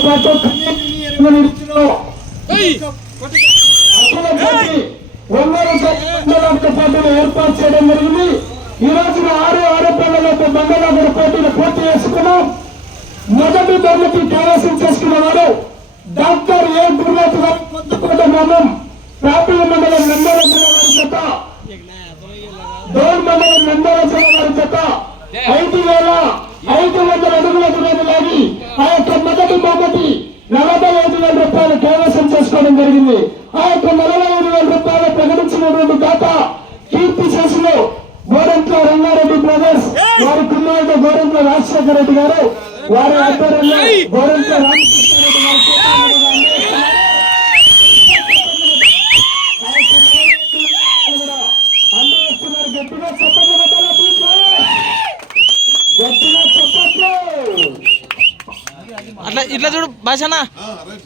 పాటు ఏర్పాటు చేయడం జరిగింది. ఈ రోజున ఆరు ఆరు పిల్లలతో మండలాల పోటీలు పూర్తి చేసుకున్నాం. మొదటి బహుమతి కైవసం చేసుకున్న వారు డాక్టర్ ఏ. గురునాథ్ గారు కొత్తకోట ప్రాపీయ మండలం నంద్యాల జిల్లా వారి చేత. డోన్ మండలం నంద్యాల జిల్లా వారి చేత. ఐదు వేల ఐదు వందల అడుగుల దూరాన్ని లాగి ఆ యొక్క మొదటి బహుమతి నలభై ఐదు వేల రూపాయలు కైవసం చేసుకోవడం జరిగింది. ఆ యొక్క నలభై ఐదు వేల రూపాయలు ప్రకటించినటువంటి దాత కీర్తి శేషులు గోరంట్ల రంగారెడ్డి బ్రదర్స్ వారి కుమారుడు గోరంట్ల రాజశేఖర రెడ్డి గారు వారి ఆధ్వర్యంలో గోరంట్ల రామకృష్ణారెడ్డి గారి అట్లా ఇట్లా చూడు భాషనా గట్టిగా చప్పట్లు కొట్టాలా మరొకసారి ప్లీజ్?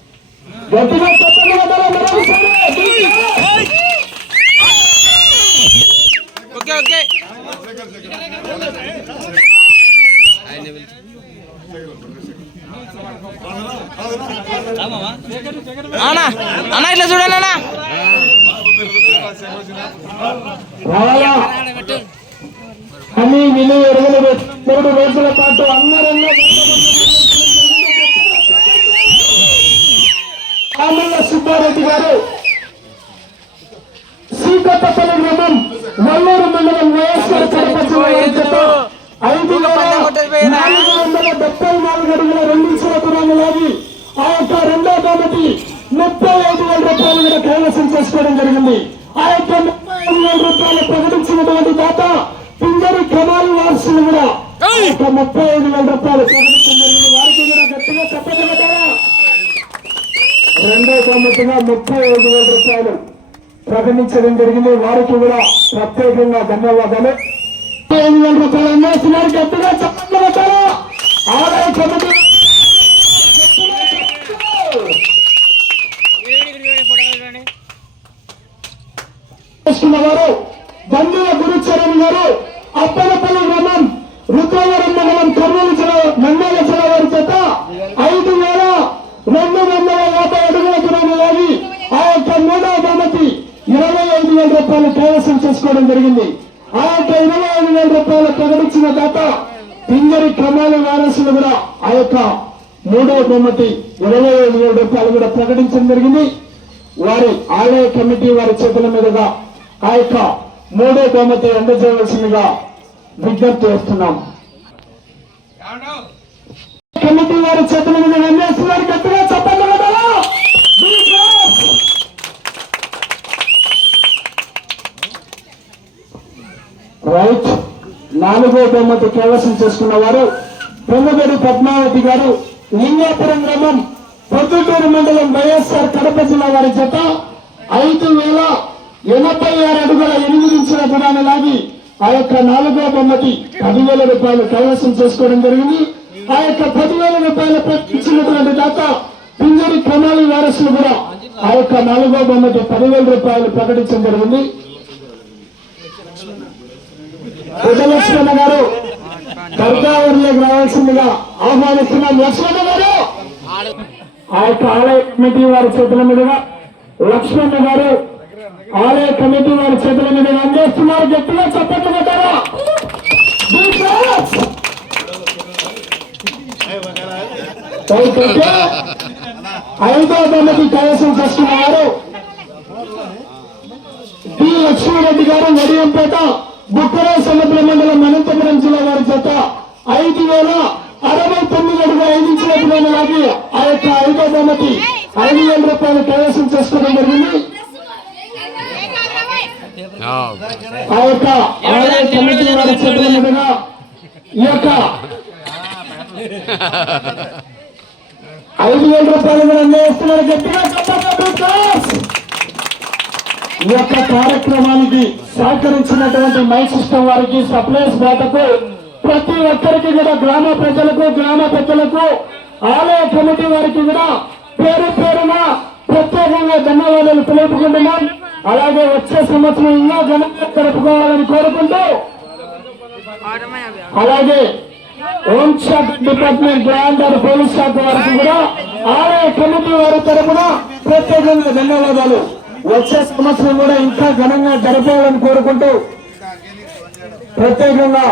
Okay okay. అన్నా ఇట్లా చూడండి అన్న. అని విని ఎరువులు మూడు రోజుల పాటు అందరూ సుబ్బారెడ్డి గారు. శ్రీకొత్తపల్లి గ్రామం వల్లూరు మండలం వైఎస్ఆర్ కడప ఐదు నాలుగు వందల డెబ్బై నాలుగు అడుగుల రెండు లాగి ఆ యొక్క రెండో బహుమతి ముప్పై ఐదు వేల రూపాయలు కూడా కైవసం చేసుకోవడం జరిగింది. ఆ యొక్క ముప్పై ఐదు వేల రూపాయలు ప్రకటించినటువంటి దాత పింజరి కమాలి వారసులు కూడా ముప్పై ఐదు వేల రూపాయలు ప్రకటించడం జరిగింది వారికి కూడా గట్టిగా చెప్పగలగారా రెండో సంవత్సరంగా ముప్పై ఐదు వేల రూపాయలు ప్రకటించడం జరిగింది. వారికి కూడా ప్రత్యేకంగా ధన్యవాదాలు. ఐదు వేల రూపాయలు అమ్మేస్తున్నారు. గట్టిగా చెప్పండి ఆదాయ కమిటీ చేసుకోవడం జరిగింది. ఆ ఇరవై ఐదు వేల రూపాయలు ప్రకటించిన దాత పింగరి కమాలి వారసులు కూడా ఆ యొక్క మూడవ బహుమతి ఇరవై ఐదు వేల రూపాయలు కూడా ప్రకటించడం జరిగింది. వారి ఆలయ కమిటీ వారి చేతుల మీదుగా ఆ యొక్క మూడో బహుమతి అందజేయవలసిందిగా విజ్ఞప్తి చేస్తున్నాం. కమిటీ వారి చేతుల మీద అందేస్తున్నారు నాలుగో బహుమతి కైవసం చేసుకున్న వారు పొంగగడి పద్మావతి గారు లింగాపురం గ్రామం పొద్దుటూరు మండలం వైఎస్ఆర్ కడప జిల్లా వారి జత ఐదు వేల ఎనభై ఆరు అడుగుల ఎనిమిది ఇంచుల గుణాన్ని లాగి ఆ యొక్క నాలుగో బొమ్మకి పదివేల రూపాయలు కైవసం చేసుకోవడం జరిగింది. ఆ యొక్క పదివేల రూపాయలు ఇచ్చినటువంటి దాత పింజరి కమాలి వారసులు కూడా ఆ యొక్క నాలుగో బొమ్మకి పదివేల రూపాయలు ప్రకటించడం జరిగింది. లక్ష్మణ గారు దర్గావరిలోకి రావాల్సిందిగా ఆహ్వానిస్తున్నాం. లక్ష్మణ గారు! ఆ యొక్క ఆలయ కమిటీ వారి చేతుల మీదుగా లక్ష్మణ గారు ఆలయ కమిటీ వారి చేతుల మీదుగా అందిస్తున్నారు గట్టిగా చెప్పట్లు కొట్టారా? ఐదో బొమ్మకి కైవసం చేసుకున్న వారు డి లక్ష్మీరెడ్డి గారు వడియంపేట బుక్కరాయ సముద్ర మండలం అనంతపురం జిల్లా వారి చేత ఐదు వేల అరవై తొమ్మిది అడుగు ఐదు ఇంచుల దూరాన్ని లాగి ఆ యొక్క ఐదో బహుమతి ఐదు వేల రూపాయలు కైవసం చేసుకోవడం జరిగింది. ఆ యొక్క ఆదాయ కమిటీ వారి చేతుల ఈ యొక్క ఐదు వేల రూపాయలు కూడా అందిస్తున్నారు. గట్టిగా ఈ యొక్క కార్యక్రమానికి సహకరించినటువంటి మై సిస్టమ్ వారికి సప్లైస్ బాటకు ప్రతి ఒక్కరికి కూడా గ్రామ ప్రజలకు గ్రామ పెద్దలకు ఆలయ కమిటీ వారికి కూడా పేరు పేరున ప్రత్యేకంగా ధన్యవాదాలు తెలుపుకుంటున్నాం. అలాగే వచ్చే సంవత్సరం ఇంకా ఘనంగా జరుపుకోవాలని కోరుకుంటూ అలాగే హోమ్ శాఖ డిపార్ట్మెంట్ గ్రాండ్ పోలీస్ శాఖ వారికి కూడా ఆలయ కమిటీ వారి తరపున ప్రత్యేకంగా ధన్యవాదాలు. వచ్చే సంవత్సరం కూడా ఇంకా ఘనంగా జరపాలని కోరుకుంటూ ప్రత్యేకంగా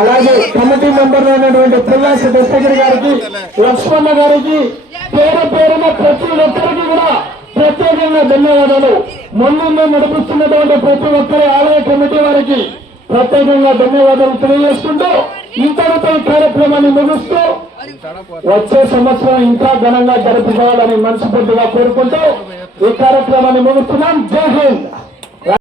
అలాగే కమిటీ మెంబర్ అయినటువంటి పుల్లాసి దశగిరి గారికి లక్ష్మణ గారికి పేరు పేరున ప్రతి ఒక్కరికి కూడా ప్రత్యేకంగా ధన్యవాదాలు. ముందు నడిపిస్తున్నటువంటి ప్రతి ఒక్కరి ఆలయ కమిటీ వారికి ప్రత్యేకంగా ధన్యవాదాలు తెలియజేసుకుంటూ ఇంతటితో ఈ కార్యక్రమాన్ని ముగిస్తూ వచ్చే సంవత్సరం ఇంకా ఘనంగా జరుపుకోవాలని మనస్ఫూర్తిగా కోరుకుంటూ ఈ కార్యక్రమాన్ని ముగిస్తున్నాం. జై హింద్.